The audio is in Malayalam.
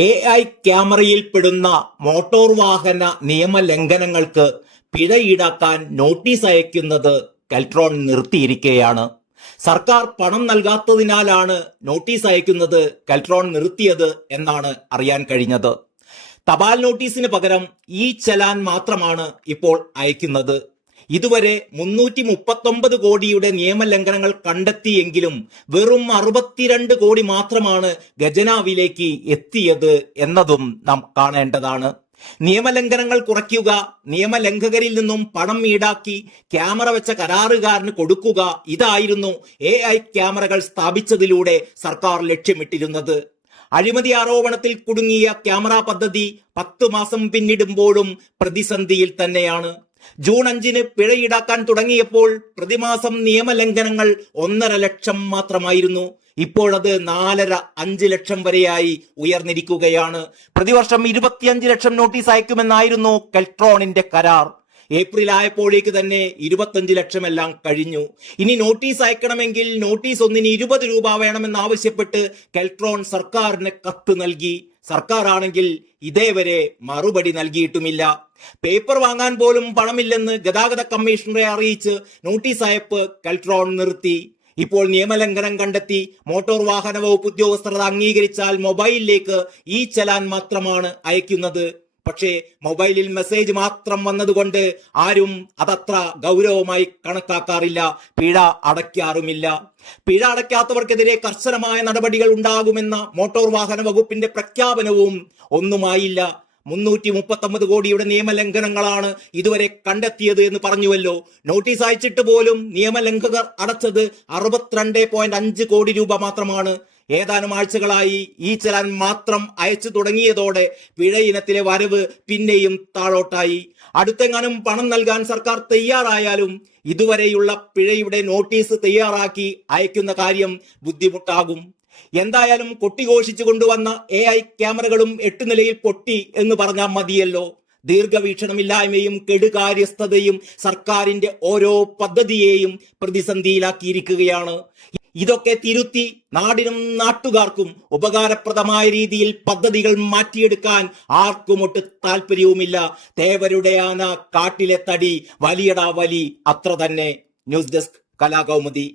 AI ക്യാമറയിൽപ്പെടുന്ന മോട്ടോർ വാഹന നിയമലംഘനങ്ങൾക്ക് പിഴ ഈടാക്കാൻ നോട്ടീസ് അയക്കുന്നത് കെൽട്രോൺ നിർത്തിയിരിക്കുകയാണ്. സർക്കാർ പണം നൽകാത്തതിനാലാണ് നോട്ടീസ് അയക്കുന്നത് കെൽട്രോൺ നിർത്തിയത് എന്നാണ് അറിയാൻ കഴിഞ്ഞത്. തപാൽ നോട്ടീസിന് പകരം ഈ ചലാൻ മാത്രമാണ് ഇപ്പോൾ അയക്കുന്നത്. ഇതുവരെ 339 കോടിയുടെ നിയമലംഘനങ്ങൾ കണ്ടെത്തിയെങ്കിലും വെറും 62 കോടി മാത്രമാണ് ഖജനാവിലേക്ക് എത്തിയത് എന്നതും നാം കാണേണ്ടതാണ്. നിയമലംഘനങ്ങൾ കുറയ്ക്കുക, നിയമലംഘകരിൽ നിന്നും പണം ഈടാക്കി ക്യാമറ വെച്ച കരാറുകാരന് കൊടുക്കുക, ഇതായിരുന്നു AI ക്യാമറകൾ സ്ഥാപിച്ചതിലൂടെ സർക്കാർ ലക്ഷ്യമിട്ടിരുന്നത്. അഴിമതി ആരോപണത്തിൽ കുടുങ്ങിയ ക്യാമറ പദ്ധതി 10 മാസം പിന്നിടുമ്പോഴും പ്രതിസന്ധിയിൽ തന്നെയാണ്. ജൂൺ 5-ന് പിഴ ഈടാക്കാൻ തുടങ്ങിയപ്പോൾ പ്രതിമാസം നിയമലംഘനങ്ങൾ 1.5 ലക്ഷം മാത്രമായിരുന്നു. ഇപ്പോഴത് 4.5 ലക്ഷം വരെയായി ഉയർന്നിരിക്കുകയാണ്. പ്രതിവർഷം 25 ലക്ഷം നോട്ടീസ് അയക്കുമെന്നായിരുന്നു കെൽട്രോണിന്റെ കരാർ. ഏപ്രിൽ ആയപ്പോഴേക്ക് തന്നെ 25 ലക്ഷമെല്ലാം കഴിഞ്ഞു. ഇനി നോട്ടീസ് അയക്കണമെങ്കിൽ നോട്ടീസ് ഒന്നിന് 20 രൂപ വേണമെന്നാവശ്യപ്പെട്ട് കെൽട്രോൺ സർക്കാരിന് കത്ത് നൽകി. സർക്കാർ ആണെങ്കിൽ ഇതേവരെ മറുപടി നൽകിയിട്ടുമില്ല. പേപ്പർ വാങ്ങാൻ പോലും പണമില്ലെന്ന് ഗതാഗത കമ്മീഷണറെ അറിയിച്ച് നോട്ടീസ് അയപ്പ് കെൽട്രോൺ നിർത്തി. ഇപ്പോൾ നിയമലംഘനം കണ്ടെത്തി മോട്ടോർ വാഹന വകുപ്പ് ഉദ്യോഗസ്ഥർ അംഗീകരിച്ചാൽ മൊബൈലിലേക്ക് ഈ ചലാൻ മാത്രമാണ് അയക്കുന്നത്. പക്ഷേ മൊബൈലിൽ മെസ്സേജ് മാത്രം വന്നതുകൊണ്ട് ആരും അതത്ര ഗൗരവമായി കണക്കാക്കാറില്ല, പിഴ അടയ്ക്കാറുമില്ല. പിഴ അടയ്ക്കാത്തവർക്കെതിരെ കർശനമായ നടപടികൾ ഉണ്ടാകുമെന്ന മോട്ടോർ വാഹന വകുപ്പിന്റെ പ്രഖ്യാപനവും ഒന്നുമായില്ല. 339 കോടിയുടെ നിയമലംഘനങ്ങളാണ് ഇതുവരെ കണ്ടെത്തിയത് എന്ന് പറഞ്ഞുവല്ലോ. നോട്ടീസ് അയച്ചിട്ട് പോലും നിയമലംഘകർ അടച്ചത് 62.5 കോടി രൂപ മാത്രമാണ്. ഏതാനും ആഴ്ചകളായി ഈ ചലാൻ മാത്രം അയച്ചു തുടങ്ങിയതോടെ പിഴ ഇനത്തിലെ വരവ് പിന്നെയും താഴോട്ടായി. അടുത്തെങ്ങാനും പണം നൽകാൻ സർക്കാർ തയ്യാറായാലും ഇതുവരെയുള്ള പിഴയുടെ നോട്ടീസ് തയ്യാറാക്കി അയക്കുന്ന കാര്യം ബുദ്ധിമുട്ടാകും. എന്തായാലും കൊട്ടിഘോഷിച്ചു കൊണ്ടുവന്ന AI ക്യാമറകളും 8 നിലയിൽ പൊട്ടി എന്ന് പറഞ്ഞാൽ മതിയല്ലോ. ദീർഘവീക്ഷണമില്ലായ്മയും കെടുകാര്യസ്ഥതയും സർക്കാരിന്റെ ഓരോ പദ്ധതിയെയും പ്രതിസന്ധിയിലാക്കിയിരിക്കുകയാണ്. ഇതൊക്കെ തിരുത്തി നാടിനും നാട്ടുകാർക്കും ഉപകാരപ്രദമായ രീതിയിൽ പദ്ധതികൾ മാറ്റിയെടുക്കാൻ ആർക്കുമൊട്ട് താല്പര്യവുമില്ല. തേവരുടെ ആന കാട്ടിലെ തടി, വലിയടാ വലി, അത്ര തന്നെ. News desk Kalakaumudi.